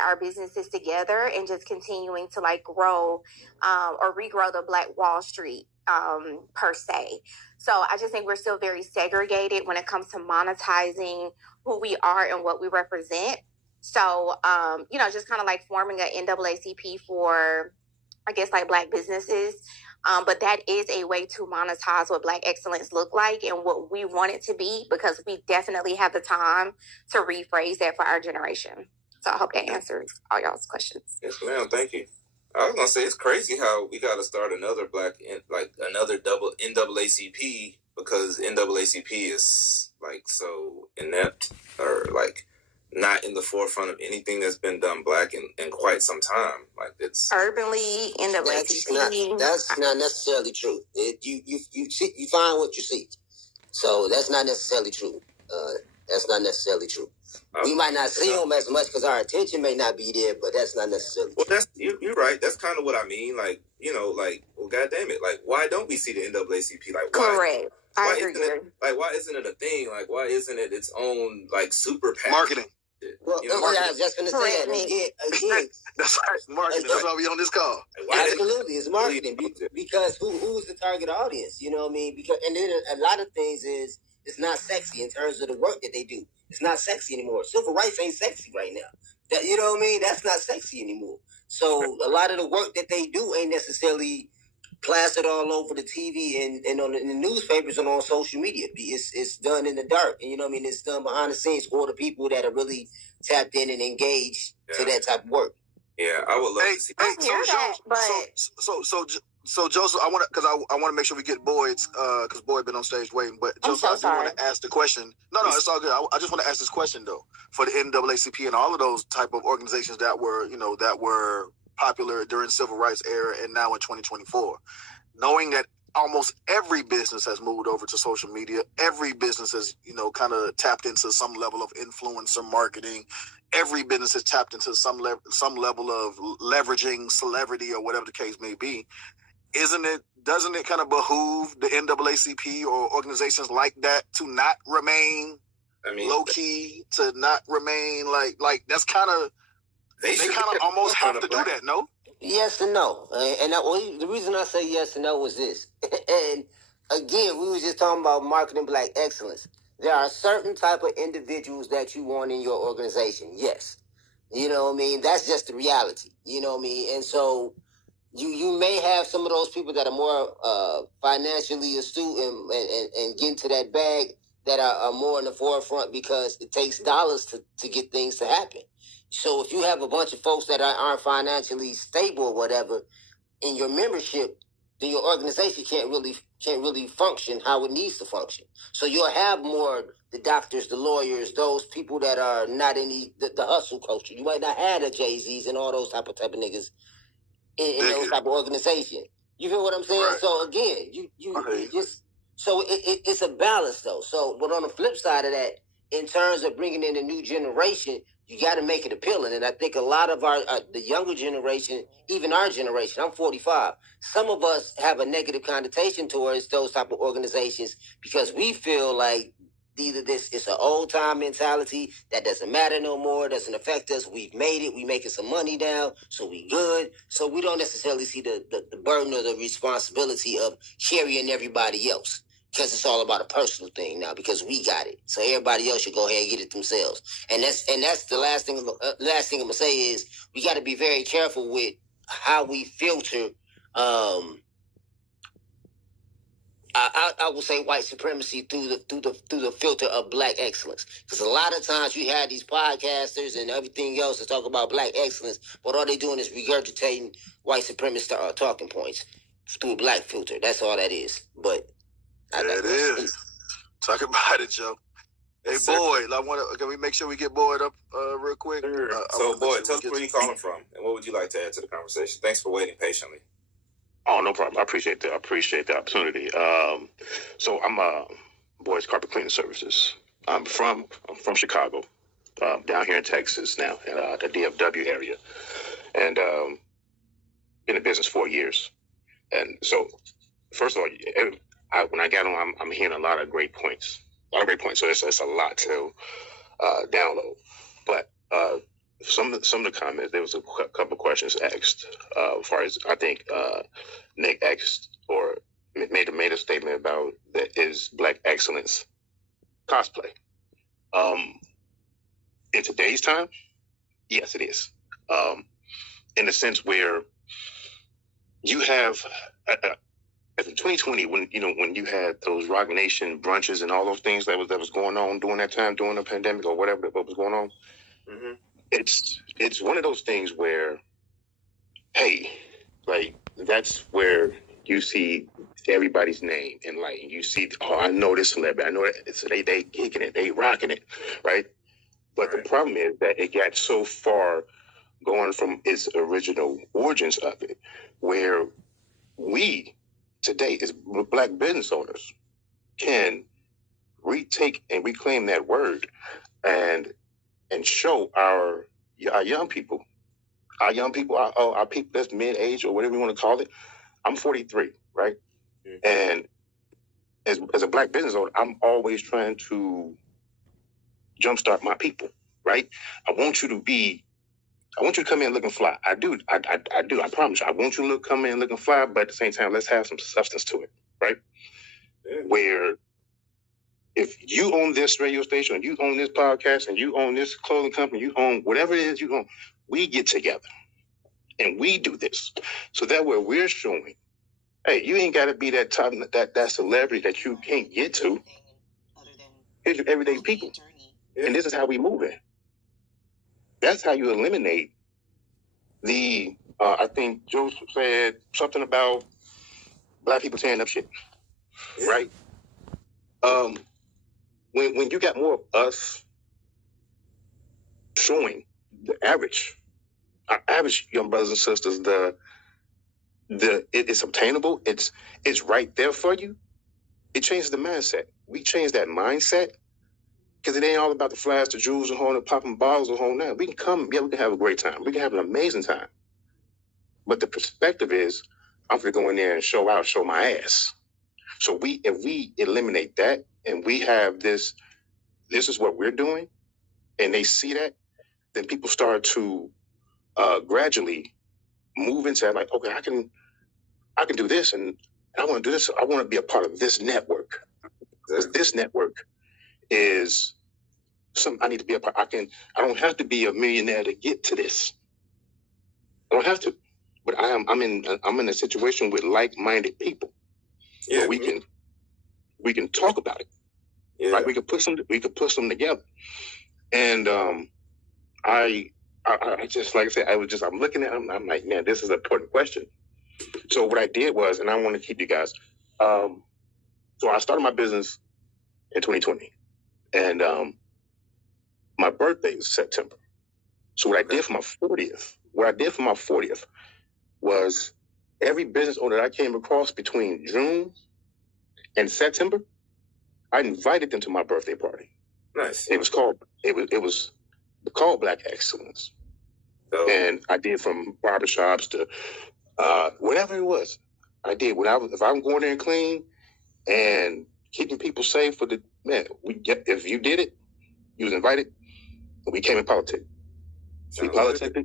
our businesses together and just continuing to like grow or regrow the Black Wall Street per se. So I just think we're still very segregated when it comes to monetizing who we are and what we represent. So, just kind of like forming an NAACP for, I guess, like Black businesses. But that is a way to monetize what Black excellence look like and what we want it to be, because we definitely have the time to rephrase that for our generation. So I hope that answers all y'all's questions. Yes, ma'am. Thank you. I was gonna say, it's crazy how we got to start another another double NAACP, because NAACP is like so inept, or like not in the forefront of anything that's been done Black in quite some time. Like, it's Urban League, NAACP. That's not necessarily true. You find what you see. So that's not necessarily true. That's not necessarily true. We might not see them as much because our attention may not be there, but that's not necessarily true. Well, that's you're right. That's kind of what I mean. Like, well, God damn it. Like, why don't we see the NAACP? Like, why? Correct. I agree. Why isn't it a thing? Like, why isn't it its own like super PAC? Marketing. Well, I was just going to say that again. That's right, marketing. That's why we on this call. Absolutely, it's marketing because who's the target audience? You know what I mean? Because and then a lot of things is it's not sexy in terms of the work that they do. It's not sexy anymore. Civil rights ain't sexy right now. That, you know what I mean? That's not sexy anymore. So a lot of the work that they do ain't necessarily plastered all over the TV and in the newspapers and on social media. It's done in the dark, and you know what I mean. It's done behind the scenes for the people that are really tapped in and engaged to that type of work. Yeah, I would love to see. So Joseph, I want to make sure we get Boyd's because Boyd been on stage waiting. But Joseph, I do want to ask the question. No, it's all good. I just want to ask this question though, for the NAACP and all of those type of organizations that were popular during civil rights era and now in 2024, knowing that almost every business has moved over to social media, every business has kind of tapped into some level of influencer marketing, every business has tapped into some level of leveraging celebrity or whatever the case may be. Doesn't it kind of behoove the NAACP or organizations like that to not remain low key, to not remain like that's kind of they kind of almost have to do that, no? Yes and no. And the reason I say yes and no is this. And again, we were just talking about marketing Black excellence. There are certain type of individuals that you want in your organization. Yes. You know what I mean? That's just the reality. You know what I mean? And so you may have some of those people that are more financially astute and get into that bag that are more in the forefront because it takes dollars to get things to happen. So if you have a bunch of folks that aren't financially stable or whatever in your membership, then your organization can't really function how it needs to function. So you'll have more the doctors, the lawyers, those people that are not in the hustle culture. You might not have the Jay-Z's and all those type of niggas in those type of organization. You feel what I'm saying? Right. So again, you just so it's a balance though. So but on the flip side of that, in terms of bringing in a new generation, you got to make it appealing. And I think a lot of the younger generation, even our generation, I'm 45, some of us have a negative connotation towards those type of organizations because we feel like either it's an old time mentality that doesn't matter no more, doesn't affect us. We've made it. We making some money now, so we good. So we don't necessarily see the burden or the responsibility of carrying everybody else. Because it's all about a personal thing now. Because we got it, so everybody else should go ahead and get it themselves. And that's the last thing. Last thing I'm gonna say is we got to be very careful with how we filter. I would say white supremacy through the filter of Black excellence. Because a lot of times you have these podcasters and everything else to talk about Black excellence, but all they're doing is regurgitating white supremacist talking points through a Black filter. That's all that is. But it is. Talk about it, Joe. Hey, Boyd, can we make sure we get Boyd up real quick? Sure. So, Boyd, tell us where you're calling from, and what would you like to add to the conversation? Thanks for waiting patiently. Oh, no problem. I appreciate the opportunity. So I'm Boyd's Carpet Cleaning Services. I'm from Chicago, down here in Texas now, in the DFW area, and in the business 4 years. And so, first of all, when I got on, I'm hearing a lot of great points. So it's a lot to download. But some of the comments, there was a couple of questions asked. As far as I think Nick asked or made a statement about that is Black excellence cosplay. In today's time, yes, it is. In the sense where you have, in 2020, when you had those Rock Nation brunches and all those things that was going on during that time, during the pandemic or whatever what was going on, mm-hmm. It's one of those things where, hey, like that's where you see everybody's name and like you see, oh, I know this celebrity, I know that, so they kicking it, they rocking it, right? But the problem is that it got so far going from its original origins of it, where we today as Black business owners can retake and reclaim that word and show our young people, our people that's mid-age or whatever you want to call it. I'm 43, right? Mm-hmm. And as a Black business owner, I'm always trying to jumpstart my people, right? I want you to come in looking fly. I do. I promise you. I want you to come in looking fly, but at the same time, let's have some substance to it, right? Yeah. Where if you own this radio station, or you own this podcast, and you own this clothing company, you own whatever it is you own, we get together and we do this. So that way we're showing, hey, you ain't got to be that type, that celebrity that you can't get to. Here's your everyday people. Yeah. And this is how we move it. That's how you eliminate the, I think Joe said something about Black people tearing up shit, yeah. Right? When you got more of us showing the our average young brothers and sisters, it's obtainable, it's right there for you, it changes the mindset. We change that mindset. Because it ain't all about the flash, the jewels, and popping bottles, and whole now. We can come, yeah, we can have a great time. We can have an amazing time. But the perspective is, I'm going to go in there and show my ass. So if we eliminate that, and we have this is what we're doing, and they see that, then people start to gradually move into that, like, okay, I can do this, and I want to do this. I want to be a part of this network. Because this network is something I need to be a part. I don't have to be a millionaire to get to this. I don't have to, but I'm in a situation with like-minded people. Yeah, we can talk about it. Yeah. Right? We can put some together. And I just, like I said, I'm looking at them, I'm like, man, this is an important question. So what I did was, and I want to keep you guys, so I started my business in 2020. And my birthday is September. So what I did for my 40th was every business owner that I came across between June and September, I invited them to my birthday party. Nice. It was called Black Excellence. Oh. And I did from barbershops to whatever it was. I did. If I'm going there and clean and keeping people safe for the man, if you did it, you was invited. We came in politics. We politics,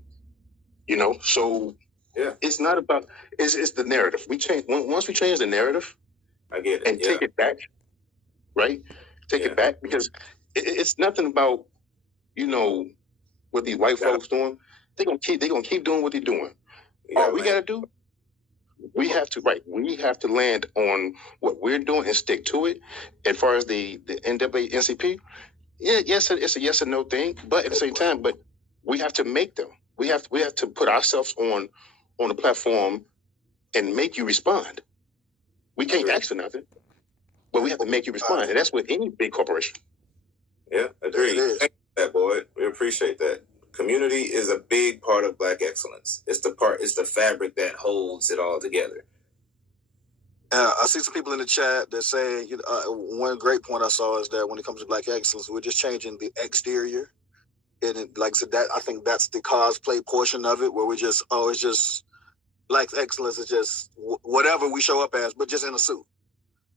So yeah, it's not about. It's the narrative. We change once we change the narrative. I get it. And take it back, right? Take it back because it's nothing about what these white folks doing. They're gonna keep doing what they're doing. All we gotta do. We have to land on what we're doing and stick to it. As far as the NAACP, yes, it's a yes or no thing, but at the same time, but we have to make them. We have to put ourselves on the platform and make you respond. We can't ask for nothing, but we have to make you respond, and that's with any big corporation. Yeah, agreed. Thank you for that, Boyd. We appreciate that. Community is a big part of Black excellence. It's the fabric that holds it all together. I see some people in the chat that say one great point I saw is that when it comes to Black excellence, we're just changing the exterior. And like I said, I think that's the cosplay portion of it, where it's just Black excellence is just whatever we show up as, but just in a suit.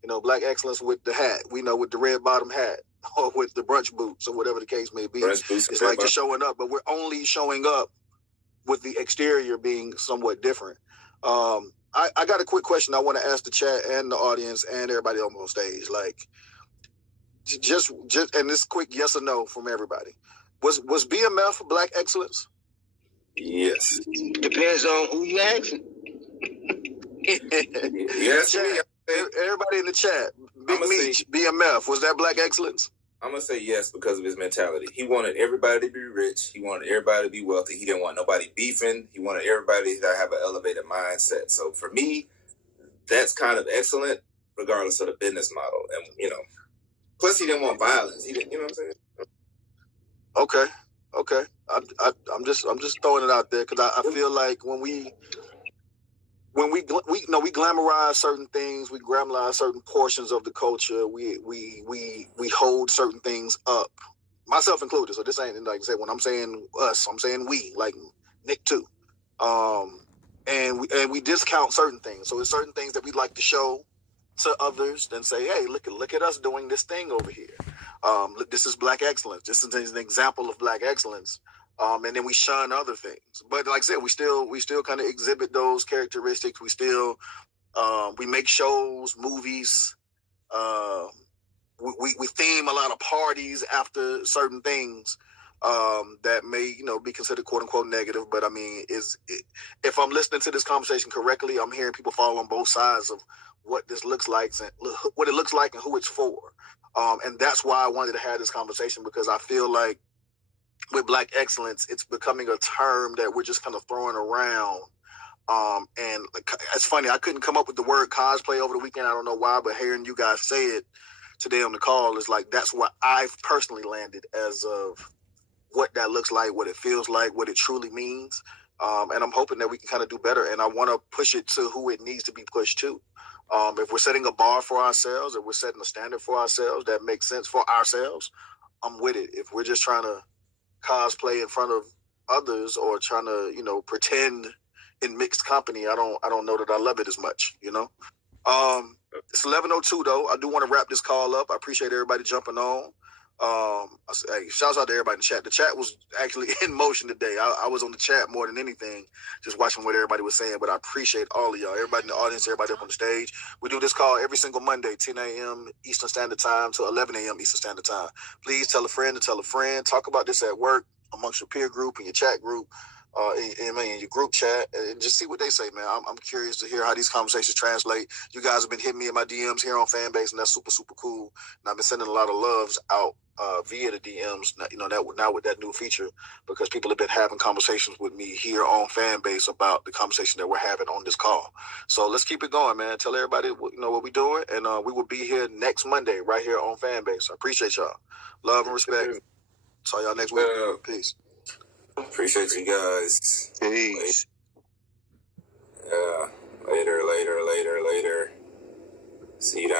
You know, black excellence with the hat. We know with the red bottom hat or with the brunch boots or whatever the case may be. It's like just showing up, but we're only showing up with the exterior being somewhat different. I got a quick question I want to ask the chat and the audience and everybody on stage. Like, just and this quick yes or no from everybody. Was BMF black excellence? Yes. Depends on who you asking. Yes, everybody in the chat. Big Meech, BMF, was that black excellence? I'm gonna say yes because of his mentality. He wanted everybody to be rich. He wanted everybody to be wealthy. He didn't want nobody beefing. He wanted everybody to have an elevated mindset. So for me, that's kind of excellent, regardless of the business model. And you know, plus he didn't want violence. He didn't, you know what I'm saying? Okay. I'm just throwing it out there because I feel like when we glamorize certain things, we glamorize certain portions of the culture. We hold certain things up, myself included. So this ain't, like I said, when I'm saying us, I'm saying we, like Nick too. And we discount certain things. So it's certain things that we like to show to others, then say, hey, look at us doing this thing over here. Look, this is black excellence. This is an example of black excellence. And then we shun other things. But like I said, we still kind of exhibit those characteristics. We still we make shows, movies. We theme a lot of parties after certain things that may, be considered quote unquote negative. But I mean, if I'm listening to this conversation correctly, I'm hearing people fall on both sides of what this looks like and what it looks like and who it's for. And that's why I wanted to have this conversation, because I feel like with black excellence, it's becoming a term that we're just kind of throwing around. And it's funny, I couldn't come up with the word cosplay over the weekend. I don't know why, but hearing you guys say it today on the call is like, that's what I've personally landed as of what that looks like, what it feels like, what it truly means. And I'm hoping that we can kind of do better. And I want to push it to who it needs to be pushed to. If we're setting a bar for ourselves, if we're setting a standard for ourselves that makes sense for ourselves, I'm with it. If we're just trying to cosplay in front of others or trying to, pretend in mixed company, I don't know that I love it as much, It's 11:02 though. I do want to wrap this call up. I appreciate everybody jumping on. Hey, shouts out to everybody in the chat. The chat was actually in motion today. I was on the chat more than anything, just watching what everybody was saying. But I appreciate all of y'all, everybody in the audience, everybody up on the stage. We do this call every single Monday, 10 a.m. Eastern Standard Time to 11 a.m. Eastern Standard Time. Please tell a friend to tell a friend. Talk about this at work, amongst your peer group and your chat group. In your group chat, and just see what they say, man. I'm curious to hear how these conversations translate. You guys have been hitting me in my DMs here on Fanbase, and that's super, super cool. And I've been sending a lot of loves out via the DMs, now with that new feature, because people have been having conversations with me here on Fanbase about the conversation that we're having on this call. So let's keep it going, man. Tell everybody what we're doing, and we will be here next Monday right here on Fanbase. I appreciate y'all. Love and respect. Saw y'all next week. Peace. Appreciate you guys. Peace. Yeah. Later. See you down.